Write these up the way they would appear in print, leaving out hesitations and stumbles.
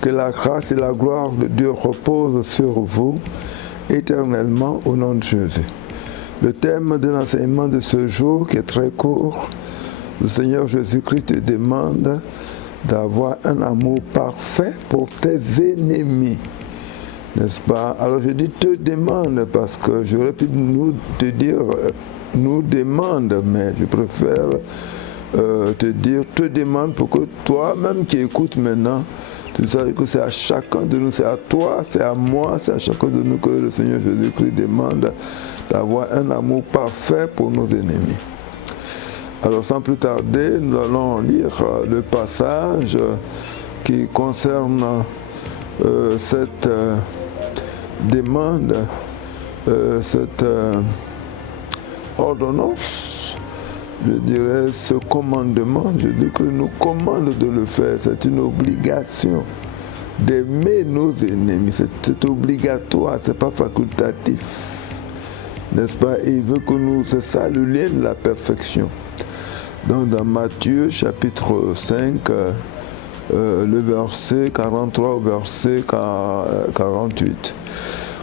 Que la grâce et la gloire de Dieu reposent sur vous éternellement au nom de Jésus. Le thème de l'enseignement de ce jour, qui est très court, le Seigneur Jésus-Christ te demande d'avoir un amour parfait pour tes ennemis. N'est-ce pas? Alors je dis te demande parce que j'aurais pu te dire nous demande, mais je préfère te dire te demande pour que toi-même qui écoutes maintenant, tu sais que c'est à chacun de nous, c'est à toi, c'est à moi, c'est à chacun de nous que le Seigneur Jésus-Christ demande d'avoir un amour parfait pour nos ennemis. Alors sans plus tarder, nous allons lire le passage qui concerne cette demande, cette ordonnance, je dirais ce commandement. Jésus-Christ nous commande de le faire, c'est une obligation d'aimer nos ennemis, c'est obligatoire, c'est pas facultatif, n'est-ce pas? Et il veut que nous, c'est ça le lien de la perfection. Donc dans Matthieu chapitre 5, le verset 43 au verset 48,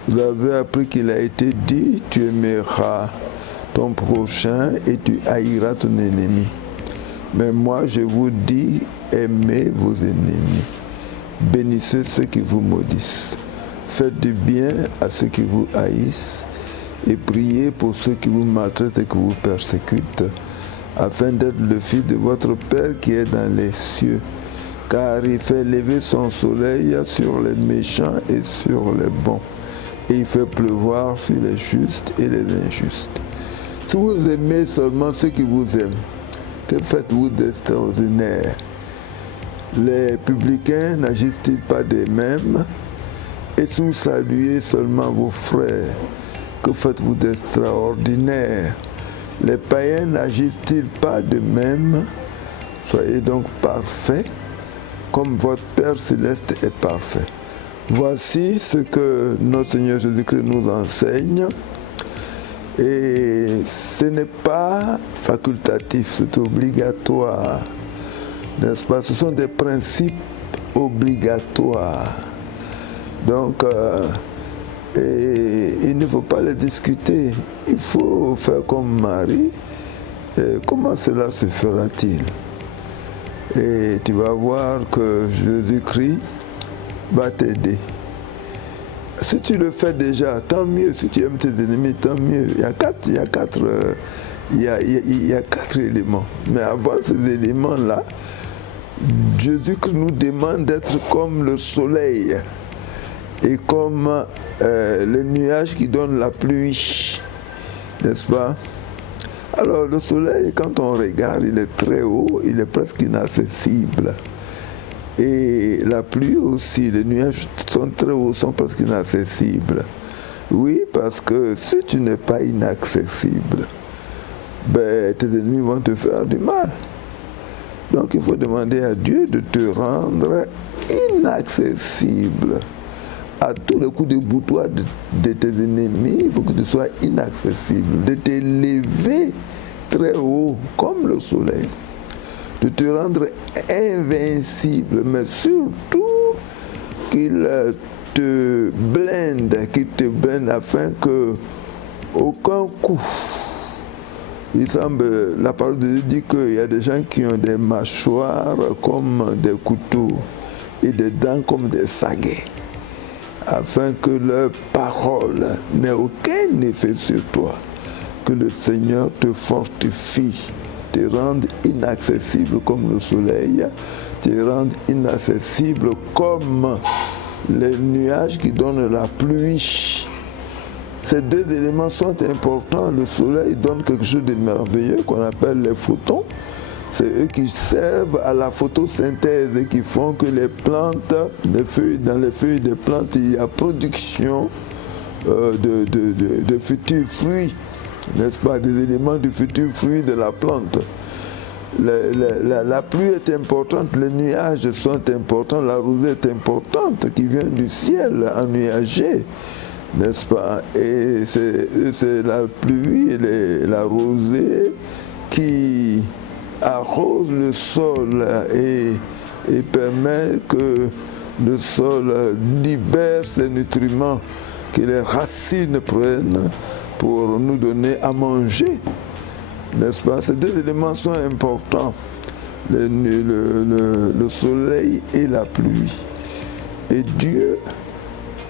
vous avez appris qu'il a été dit, tu aimeras ton prochain et tu haïras ton ennemi. Mais moi je vous dis, aimez vos ennemis, bénissez ceux qui vous maudissent, faites du bien à ceux qui vous haïssent et priez pour ceux qui vous maltraitent et qui vous persécutent, afin d'être le fils de votre Père qui est dans les cieux, car il fait lever son soleil sur les méchants et sur les bons, et il fait pleuvoir sur les justes et les injustes. Si vous aimez seulement ceux qui vous aiment, que faites-vous d'extraordinaire? Les publicains n'agissent-ils pas de même? Et si vous saluez seulement vos frères, que faites-vous d'extraordinaire? Les païens n'agissent-ils pas de même? Soyez donc parfaits, comme votre Père céleste est parfait. Voici ce que notre Seigneur Jésus-Christ nous enseigne. Et ce n'est pas facultatif, c'est obligatoire, n'est-ce pas? Ce sont des principes obligatoires. Donc, et il ne faut pas les discuter. Il faut faire comme Marie. Et comment cela se fera-t-il? Et tu vas voir que Jésus-Christ va t'aider. Si tu le fais déjà, tant mieux. Si tu aimes tes ennemis, tant mieux. Il y a quatre éléments. Mais avant ces éléments-là, Jésus-Christ nous demande d'être comme le soleil et comme le nuage qui donne la pluie, n'est-ce pas? Alors le soleil, quand on regarde, il est très haut, il est presque inaccessible. Et la pluie aussi, les nuages sont très hauts, sont presque inaccessibles. Oui, parce que si tu n'es pas inaccessible, ben, tes ennemis vont te faire du mal. Donc il faut demander à Dieu de te rendre inaccessible. À tous les coups de boutoir de tes ennemis, il faut que tu sois inaccessible, de t'élever très haut comme le soleil, de te rendre invincible, mais surtout qu'il te blinde afin que aucun coup. Il semble, la parole de Dieu dit qu'il y a des gens qui ont des mâchoires comme des couteaux et des dents comme des saguets, afin que leur parole n'ait aucun effet sur toi, que le Seigneur te fortifie, te rende inaccessible comme le soleil, te rende inaccessible comme les nuages qui donnent la pluie. Ces deux éléments sont importants. Le soleil donne quelque chose de merveilleux qu'on appelle les photons. C'est eux qui servent à la photosynthèse et qui font que les plantes, dans les feuilles des plantes, il y a production de futurs fruits, n'est-ce pas, des éléments du futur fruit de la plante. La pluie est importante, les nuages sont importants, la rosée est importante qui vient du ciel ennuagé, n'est-ce pas? Et c'est la pluie et la rosée qui arrose le sol et et permet que le sol libère ses nutriments, que les racines prennent pour nous donner à manger. N'est-ce pas? Ces deux éléments sont importants, le soleil et la pluie. Et Dieu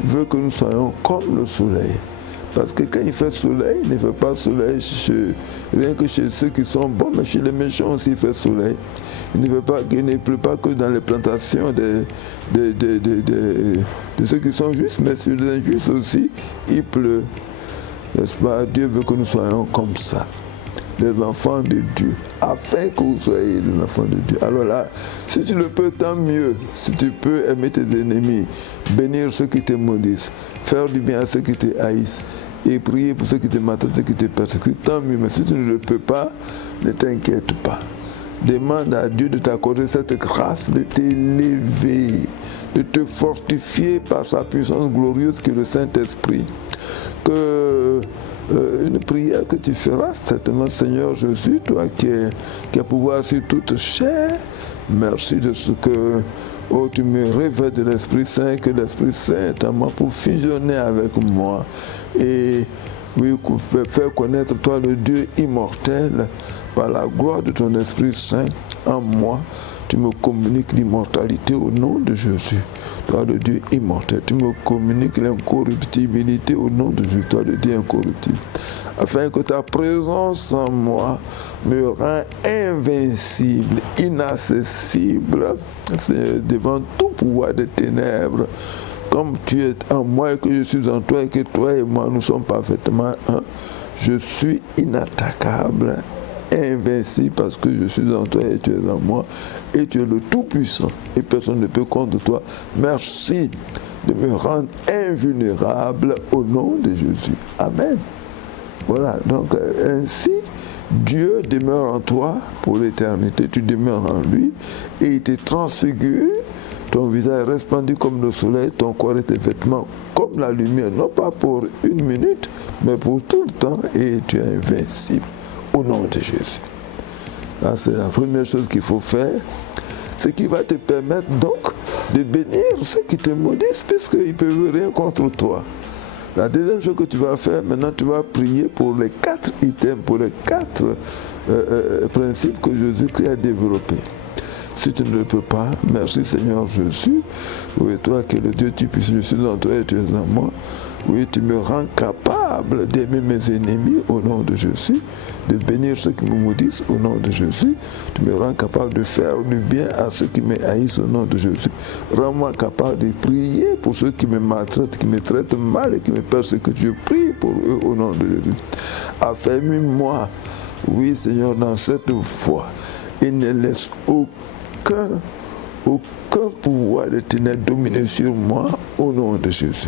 veut que nous soyons comme le soleil. Parce que quand il fait soleil, il ne fait pas soleil rien que chez ceux qui sont bons, mais chez les méchants aussi il fait soleil. Il ne pleut pas que dans les plantations de ceux qui sont justes, mais sur les injustes aussi, il pleut. N'est-ce pas? Dieu veut que nous soyons comme ça, des enfants de Dieu, afin que vous soyez des enfants de Dieu. Alors là, si tu le peux, tant mieux. Si tu peux aimer tes ennemis, bénir ceux qui te maudissent, faire du bien à ceux qui te haïssent, et prier pour ceux qui te matent, ceux qui te persécutent, tant mieux. Mais si tu ne le peux pas, ne t'inquiète pas. Demande à Dieu de t'accorder cette grâce, de t'élever, de te fortifier par sa puissance glorieuse qui est le Saint-Esprit. Une prière que tu feras certainement, Seigneur Jésus, toi qui as pouvoir sur toute chair, merci de ce que tu me révèles de l'Esprit Saint, que l'Esprit Saint est en moi pour fusionner avec moi et oui, faire connaître toi le Dieu immortel par la gloire de ton Esprit Saint en moi. Tu me communiques l'immortalité au nom de Jésus, toi le Dieu immortel. Tu me communiques l'incorruptibilité au nom de Jésus, toi le Dieu incorruptible. Afin que ta présence en moi me rend invincible, inaccessible devant tout pouvoir des ténèbres. Comme tu es en moi et que je suis en toi et que toi et moi nous sommes parfaitement un, je suis inattaquable, invincible parce que je suis en toi et tu es en moi et tu es le Tout-Puissant et personne ne peut contre toi. Merci de me rendre invulnérable au nom de Jésus. Amen. Voilà, donc ainsi Dieu demeure en toi pour l'éternité, tu demeures en lui et il te transfigure. Ton visage est resplendu comme le soleil, ton corps et tes vêtements comme la lumière, non pas pour une minute, mais pour tout le temps, et tu es invincible. Au nom de Jésus. Là, c'est la première chose qu'il faut faire, ce qui va te permettre donc de bénir ceux qui te maudissent, puisqu'ils ne peuvent rien contre toi. La deuxième chose que tu vas faire, maintenant tu vas prier pour les 4 items, pour les 4 principes que Jésus-Christ a développés. Si tu ne le peux pas, merci Seigneur Jésus. Oui, toi qui es le Dieu Tout-Puissant, je suis en toi et tu es en moi. Oui, tu me rends capable d'aimer mes ennemis au nom de Jésus, de bénir ceux qui me maudissent au nom de Jésus. Tu me rends capable de faire du bien à ceux qui me haïssent au nom de Jésus. Rends-moi capable de prier pour ceux qui me maltraitent, qui me traitent mal et qui me persécutent. Je prie pour eux au nom de Jésus. Affermis-moi, oui Seigneur, dans cette foi et ne laisse aucun pouvoir de ténèbres dominer sur moi au nom de Jésus.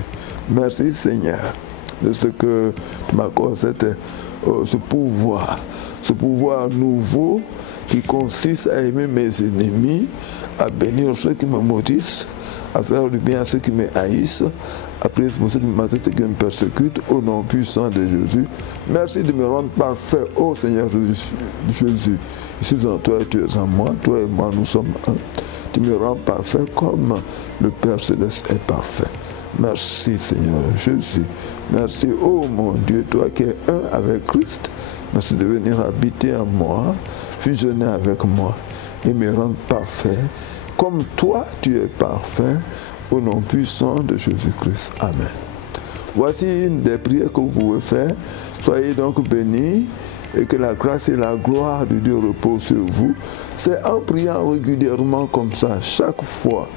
Merci Seigneur de ce que tu m'accordes ce pouvoir nouveau qui consiste à aimer mes ennemis, à bénir ceux qui me maudissent, à faire du bien à ceux qui me haïssent, à prier pour ceux qui me maltraitent et qui me persécutent au nom puissant de Jésus. Merci de me rendre parfait, ô Seigneur Jésus. Je suis en toi et tu es en moi, toi et moi nous sommes un. Tu me rends parfait comme le Père Céleste est parfait. Merci Seigneur Jésus. Merci, oh mon Dieu, toi qui es un avec Christ. Merci de venir habiter en moi, fusionner avec moi et me rendre parfait. Comme toi, tu es parfait, au nom puissant de Jésus-Christ. Amen. Voici une des prières que vous pouvez faire. Soyez donc bénis et que la grâce et la gloire de Dieu reposent sur vous. C'est en priant régulièrement comme ça, chaque fois,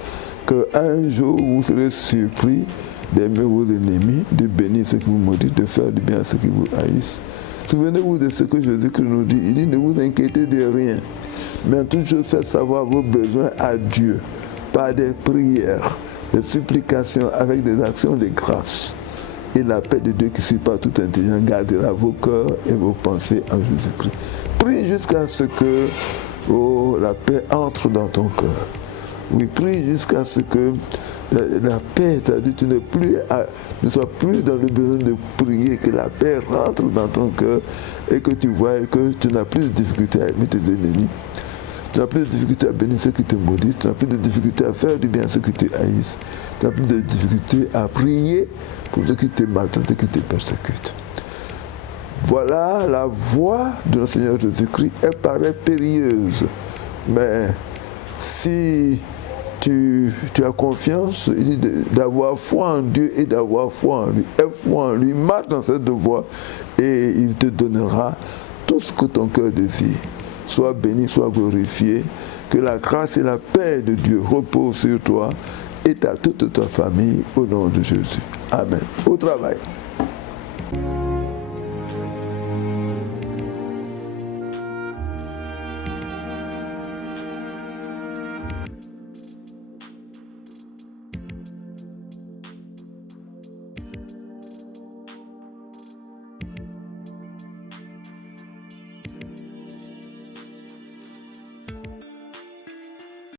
qu'un jour vous serez surpris d'aimer vos ennemis, de bénir ceux qui vous maudissent, de faire du bien à ceux qui vous haïssent. Souvenez-vous de ce que Jésus-Christ nous dit. Il dit, ne vous inquiétez de rien, mais en toute chose faites savoir vos besoins à Dieu, par des prières, des supplications, avec des actions de grâce. Et la paix de Dieu qui surpasse toute intelligence gardera vos cœurs et vos pensées en Jésus-Christ. Prie jusqu'à ce que la paix entre dans ton cœur. Oui, prie jusqu'à ce que la paix, c'est-à-dire tu ne sois plus dans le besoin de prier, que la paix rentre dans ton cœur et que tu vois que tu n'as plus de difficulté à aimer tes ennemis. Tu n'as plus de difficulté à bénir ceux qui te maudissent. Tu n'as plus de difficulté à faire du bien à ceux qui te haïssent. Tu n'as plus de difficulté à prier pour ceux qui te maltraitent et qui te persécutent. Voilà la voie de notre Seigneur Jésus-Christ. Elle paraît périlleuse, mais si tu as confiance, il dit d'avoir foi en Dieu et d'avoir foi en lui. Aie foi en lui, marche dans cette voie et il te donnera tout ce que ton cœur désire. Sois béni, sois glorifié, que la grâce et la paix de Dieu reposent sur toi et à toute ta famille au nom de Jésus. Amen. Au travail.